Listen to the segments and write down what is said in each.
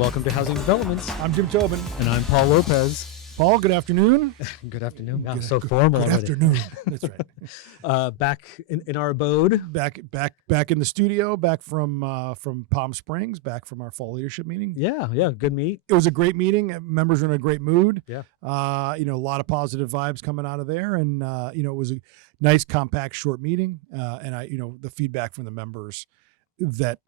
Welcome to Housing Developments. I'm Jim Tobin. And I'm Paul Lopez. Paul, good afternoon. Good afternoon. Wow, Good, so formal Good already. afternoon. That's right. Back in our abode. Back in the studio, back from Palm Springs, back from our fall leadership meeting. Yeah, good meet. It was a great meeting. Members were in a great mood. Yeah. A lot of positive vibes coming out of there. And, it was a nice, compact, short meeting. And the feedback from the members that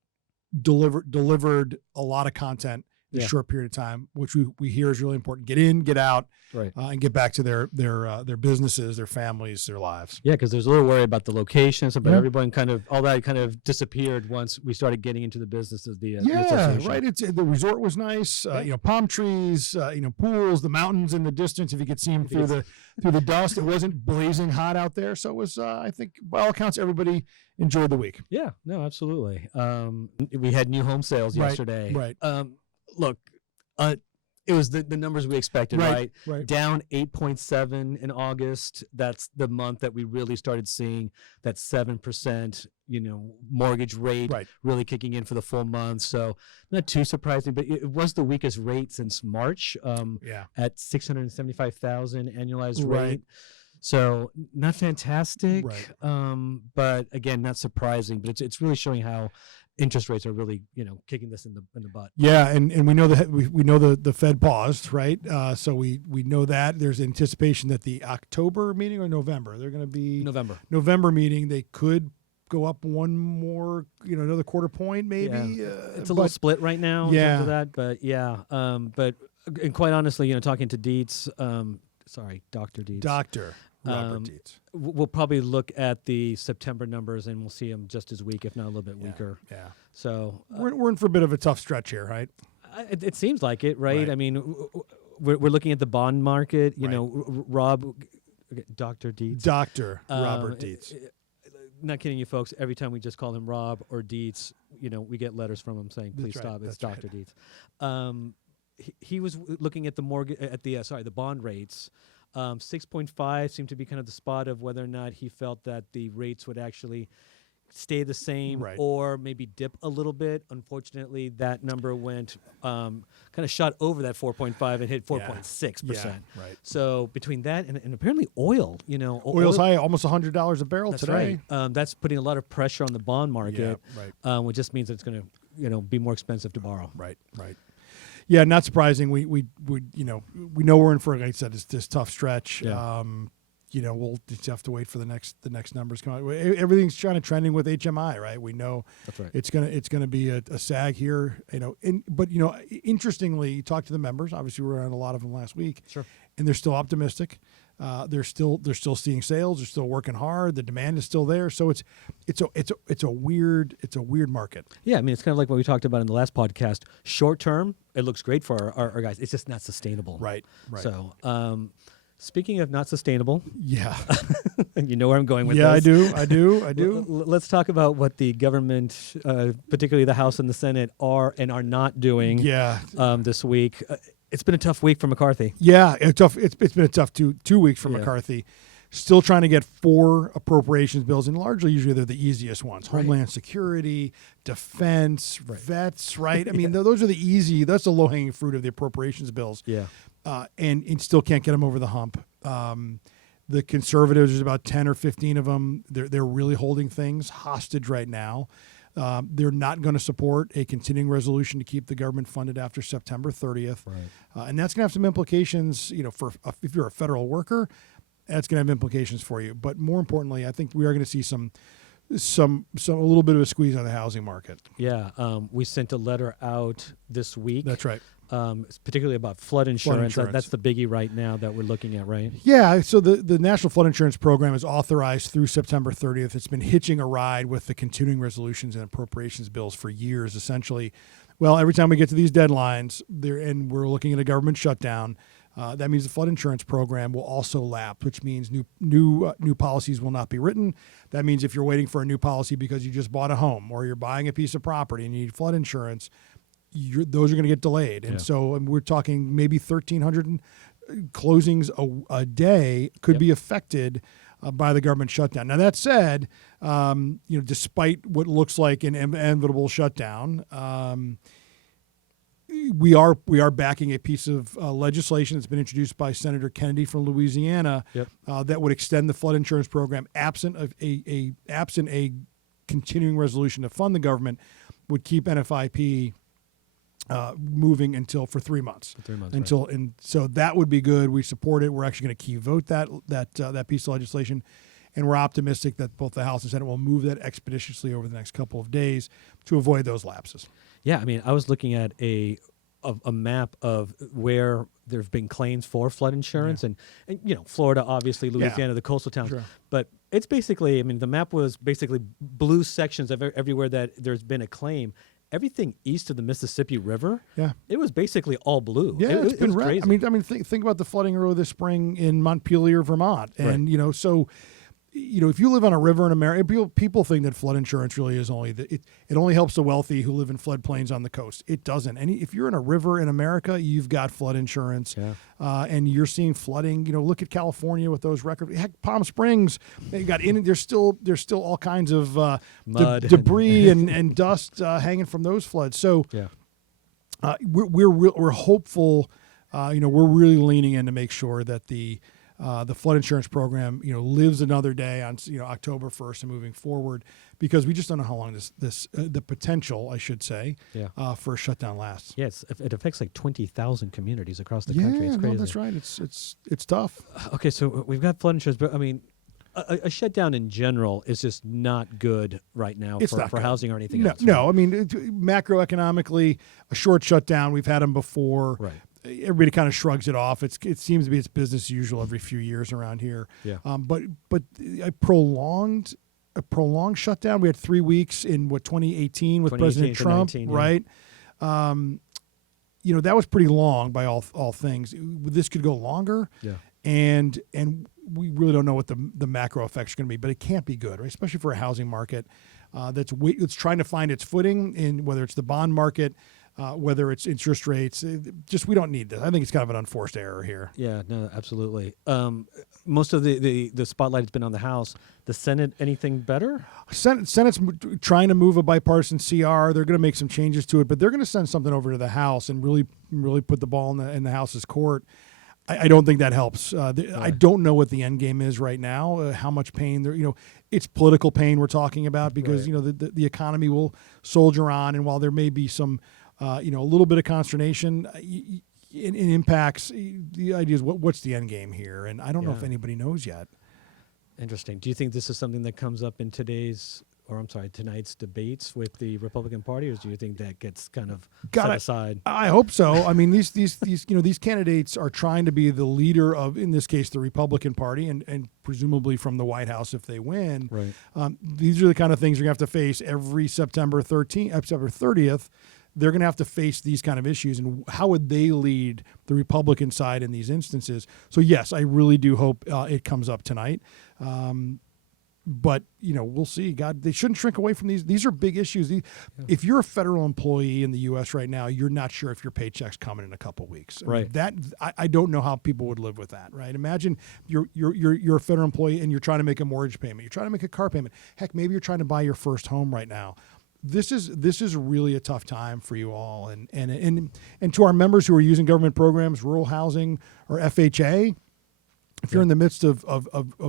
delivered a lot of content in a short period of time, which we hear is really important. Get in, get out, right, and get back to their businesses, their families, their lives. Yeah, because there's a little worry about the locations, but everyone all that disappeared once we started getting into the business of the association. Right. The resort was nice. Palm trees, pools, the mountains in the distance. If you could see them through the dust, it wasn't blazing hot out there. So it was. I think by all accounts, everybody enjoyed the week. Yeah. No, absolutely. We had new home sales yesterday. Right. Look, it was the numbers we expected, right? Down 8.7 in August. That's the month that we really started seeing that 7%, mortgage rate really kicking in for the full month. So not too surprising, but it was the weakest rate since March. At 675,000 annualized rate. So not fantastic, but again, not surprising. But it's really showing how interest rates are really, kicking this in the butt. Yeah, and we know that we know the Fed paused, right? So we know that there's anticipation that the October meeting or November, they're going to be November meeting. They could go up one more, another quarter point, maybe. Yeah. It's a little split right now in terms of that, but but and quite honestly, talking to Dietz, Dr. Dietz. Dr. Robert Dietz. We'll probably look at the September numbers and we'll see them just as weak, if not a little bit weaker. Yeah. So we're in for a bit of a tough stretch here, right? It seems like it, right? I mean, we're looking at the bond market. Dr. Dietz. Dr. Robert Dietz. Not kidding you, folks. Every time we just call him Rob or Dietz, we get letters from him saying, "Please stop." It's Dr. Dietz. He was looking at the bond rates. 6.5 seemed to be kind of the spot of whether or not he felt that the rates would actually stay the same or maybe dip a little bit. Unfortunately, that number went kind of shot over that 4.5 and hit 4.6%. Yeah, right. So between that and apparently oil, oil's high, almost $100 a barrel today. Right. That's putting a lot of pressure on the bond market, which just means it's going to be more expensive to borrow. Right. Yeah, not surprising. We know we're in for, like I said, this tough stretch. Yeah. We'll just have to wait for the next numbers come out. Everything's kind of trending with HMI, right? We know it's gonna be a sag here. But interestingly, you talk to the members. Obviously, we were on a lot of them last week. Sure. And they're still optimistic. They're still seeing sales. They're still working hard. The demand is still there. So it's a weird market. Yeah, I mean, it's kind of like what we talked about in the last podcast. Short term, it looks great for our guys. It's just not sustainable. Right. So, speaking of not sustainable, and you know where I'm going with this. Yeah, I do. Let's talk about what the government, particularly the House and the Senate, are and are not doing. This week. It's been a tough week for McCarthy. Yeah, it's been a tough 2 weeks for McCarthy. Still trying to get 4 appropriations bills, and largely usually they're the easiest ones. Homeland Security, defense, vets, right? I mean, those are that's the low-hanging fruit of the appropriations bills. Yeah. And still can't get them over the hump. The conservatives, there's about 10 or 15 of them. They're really holding things hostage right now. They're not going to support a continuing resolution to keep the government funded after September 30th. Right. And that's going to have some implications, for if you're a federal worker, that's going to have implications for you. But more importantly, I think we are going to see a little bit of a squeeze on the housing market. Yeah. We sent a letter out this week. That's right. Particularly about flood insurance. That's the biggie right now that we're looking at, right? Yeah, so the National Flood Insurance Program is authorized through September 30th. It's been hitching a ride with the continuing resolutions and appropriations bills for years, essentially. Well, every time we get to these deadlines, and we're looking at a government shutdown, that means the flood insurance program will also lapse, which means new policies will not be written. That means if you're waiting for a new policy because you just bought a home or you're buying a piece of property and you need flood insurance, those are going to get delayed. And so we're talking maybe 1,300 closings a day could be affected by the government shutdown. Now, that said, despite what looks like an inevitable shutdown, we are backing a piece of legislation that's been introduced by Senator Kennedy from Louisiana that would extend the flood insurance program absent a continuing resolution to fund the government, would keep NFIP moving for 3 months. And so that would be good. We support it. We're actually going to key vote that piece of legislation, and we're optimistic that both the House and Senate will move that expeditiously over the next couple of days to avoid those lapses. Yeah, I mean, I was looking at a map of where there have been claims for flood insurance, and Florida, obviously, Louisiana, the coastal towns. Sure. But it's basically, I mean, the map was basically blue sections of everywhere that there's been a claim. Everything east of the Mississippi River, it was basically all blue. Yeah, it's been red. Crazy. I mean, think about the flooding earlier this spring in Montpelier, Vermont, and so. If you live on a river in America, people think that flood insurance really is only it only helps the wealthy who live in floodplains on the coast. It doesn't. If you're in a river in America, you've got flood insurance, and you're seeing flooding. Look at California with those records. Heck, Palm Springs, they got in. There's still all kinds of mud, debris, and dust hanging from those floods. So we're hopeful. We're really leaning in to make sure that the flood insurance program, lives another day on, October 1st and moving forward, because we just don't know how long the potential, I should say, for a shutdown lasts. Yes, it affects like 20,000 communities across the country. It's crazy. No, that's right. It's tough. Okay, so we've got flood insurance, but I mean, a shutdown in general is just not good right now for housing or anything else. No, I mean, macroeconomically, a short shutdown, we've had them before. Right. Everybody kind of shrugs it off. It seems to be it's business as usual every few years around here. Yeah. But a prolonged shutdown. We had 3 weeks in 2018 with President Trump, 19, right? That was pretty long by all things. This could go longer. Yeah. And we really don't know what the macro effects are going to be, but it can't be good, right? Especially for a housing market that's trying to find its footing in whether it's the bond market. Whether it's interest rates, we don't need this. I think it's kind of an unforced error here. Yeah, no, absolutely. Most of the spotlight has been on the House. The Senate, anything better? Senate's trying to move a bipartisan CR. They're going to make some changes to it, but they're going to send something over to the House and really put the ball in the House's court. I don't think that helps. I don't know what the end game is right now. How much pain there? It's political pain we're talking about because the economy will soldier on, and while there may be some. A little bit of consternation in impacts. The idea is what's the end game here, and I don't know if anybody knows yet. Interesting. Do you think this is something that comes up in tonight's debates with the Republican Party, or do you think that gets kind of set aside? I hope so. I mean, these candidates are trying to be the leader of, in this case, the Republican Party, and presumably from the White House if they win. Right. These are the kind of things you're going to have to face every September 30th. They're going to have to face these kind of issues, and how would they lead the Republican side in these instances? So, yes, I really do hope it comes up tonight. But, we'll see. God, they shouldn't shrink away from these. These are big issues. If you're a federal employee in the U.S. right now, you're not sure if your paycheck's coming in a couple weeks. Right. I don't know how people would live with that, right? Imagine you're a federal employee and you're trying to make a mortgage payment. You're trying to make a car payment. Heck, maybe you're trying to buy your first home right now. This is really a tough time for you all, and to our members who are using government programs, rural housing or FHA. If you're in the midst of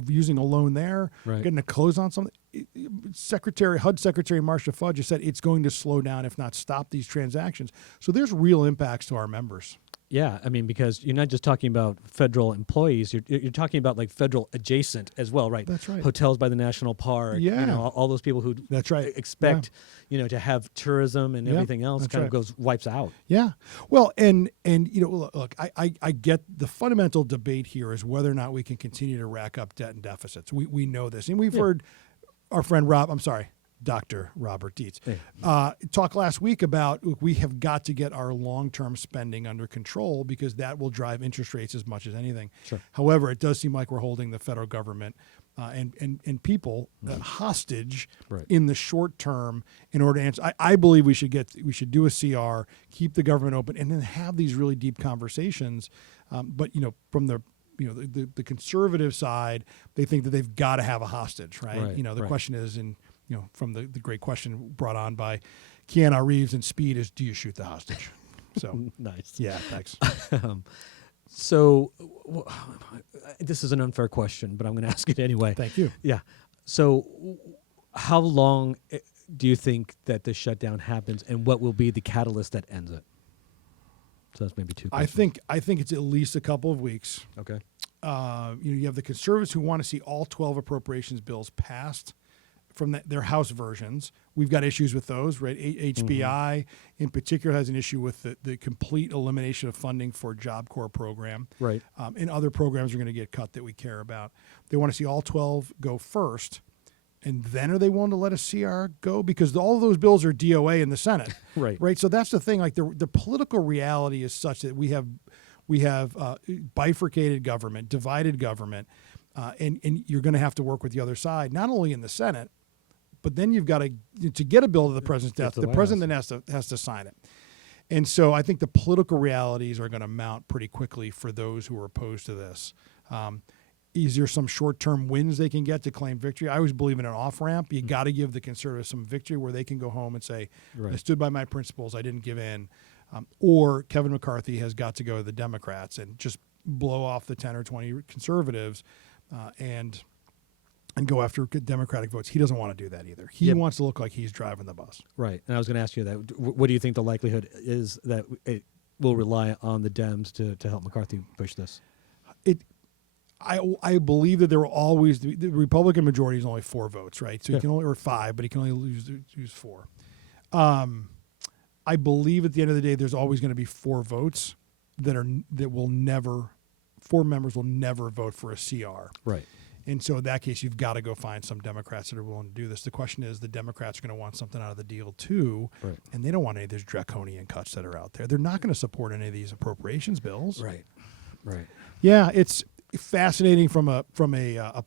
using a loan there, getting a close on something, HUD Secretary Marcia Fudge has said it's going to slow down, if not stop, these transactions. So there's real impacts to our members. Yeah, I mean, because you're not just talking about federal employees, you're talking about like federal adjacent as well, right? That's right. Hotels by the national park, all those people who expect, to have tourism and everything else kind of wipes out. Yeah. Well, and look, I get the fundamental debate here is whether or not we can continue to rack up debt and deficits. We know this, and we've heard our friend Dr. Robert Dietz, talk last week about we have got to get our long-term spending under control because that will drive interest rates as much as anything. Sure. However, it does seem like we're holding the federal government and people hostage in the short term in order to answer. I believe we should do a CR, keep the government open, and then have these really deep conversations. But from the conservative side, they think that they've got to have a hostage, right? The question is from the great question brought on by Keanu Reeves in Speed is, do you shoot the hostage? So Nice. yeah, thanks. So this is an unfair question, but I'm going to ask it anyway. Thank you. Yeah. So how long do you think that this shutdown happens, and what will be the catalyst that ends it? So that's maybe two questions. I think it's at least a couple of weeks. Okay. You have the conservatives who want to see all 12 appropriations bills passed from their House versions. We've got issues with those, right? HBI in particular has an issue with the complete elimination of funding for Job Corps program. Right. And other programs are going to get cut that we care about. They want to see all 12 go first. And then are they willing to let a CR go? Because all of those bills are DOA in the Senate. Right. Right. So that's the thing. Like the political reality is such that we have bifurcated government, divided government, and you're going to have to work with the other side, not only in the Senate, but then you've got to get a bill to the president's desk. The president then has to sign it. And so I think the political realities are going to mount pretty quickly for those who are opposed to this. Is there some short-term wins they can get to claim victory? I always believe in an off-ramp. You got to give the conservatives some victory where they can go home and say, I stood by my principles. I didn't give in. Or Kevin McCarthy has got to go to the Democrats and just blow off the 10 or 20 conservatives and go after Democratic votes. He doesn't want to do that either. He wants to look like he's driving the bus. Right. And I was going to ask you that. What do you think the likelihood is that it will rely on the Dems to help McCarthy push this? I believe that there will always the Republican majority is only 4 votes, right? So he can only, or 5, but he can only use 4. I believe at the end of the day, there's always going to be 4 votes that will never, 4 members will never vote for a CR. Right. And so in that case, you've got to go find some Democrats that are willing to do this. The question is, the Democrats are going to want something out of the deal too, and they don't want any of these draconian cuts that are out there. They're not going to support any of these appropriations bills. Right. Right. Yeah, it's fascinating from a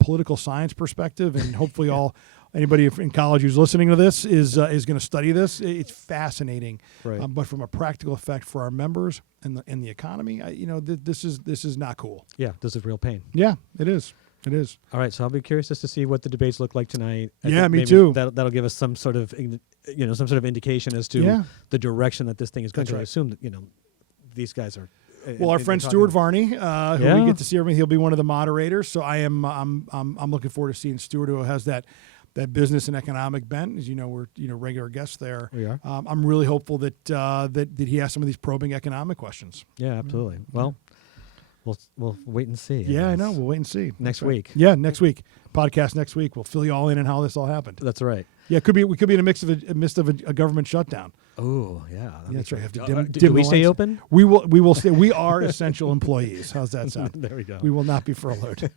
political science perspective, and hopefully anybody in college who's listening to this is going to study this. It's fascinating, right. But from a practical effect for our members and the economy, this is not cool. Yeah, this is real pain. Yeah, it is. It is. All right, so I'll be curious just to see what the debates look like tonight. Yeah, me too. That'll give us some sort of indication as to the direction that this thing is going to. I assume that these guys are. Well, our friend Stuart Varney, who we get to see everything, he'll be one of the moderators. So I'm looking forward to seeing Stuart, who has that business and economic bent. As you know, we're regular guests there. We are. I'm really hopeful that he has some of these probing economic questions. Yeah, absolutely. Well, we'll wait and see. I know. We'll wait and see next week. Yeah, next week. Podcast next week. We'll fill you all in on how this all happened. That's right. Yeah, we could be in a midst of a government shutdown. Oh, yeah. That's right. Have to dim do we the stay lights. open? We will stay. We are essential employees. How's that sound? There we go. We will not be furloughed.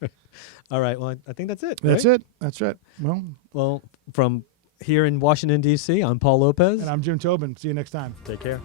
All right. Well, I think that's it. That's right? it. That's it. Well, from here in Washington, D.C., I'm Paul Lopez. And I'm Jim Tobin. See you next time. Take care.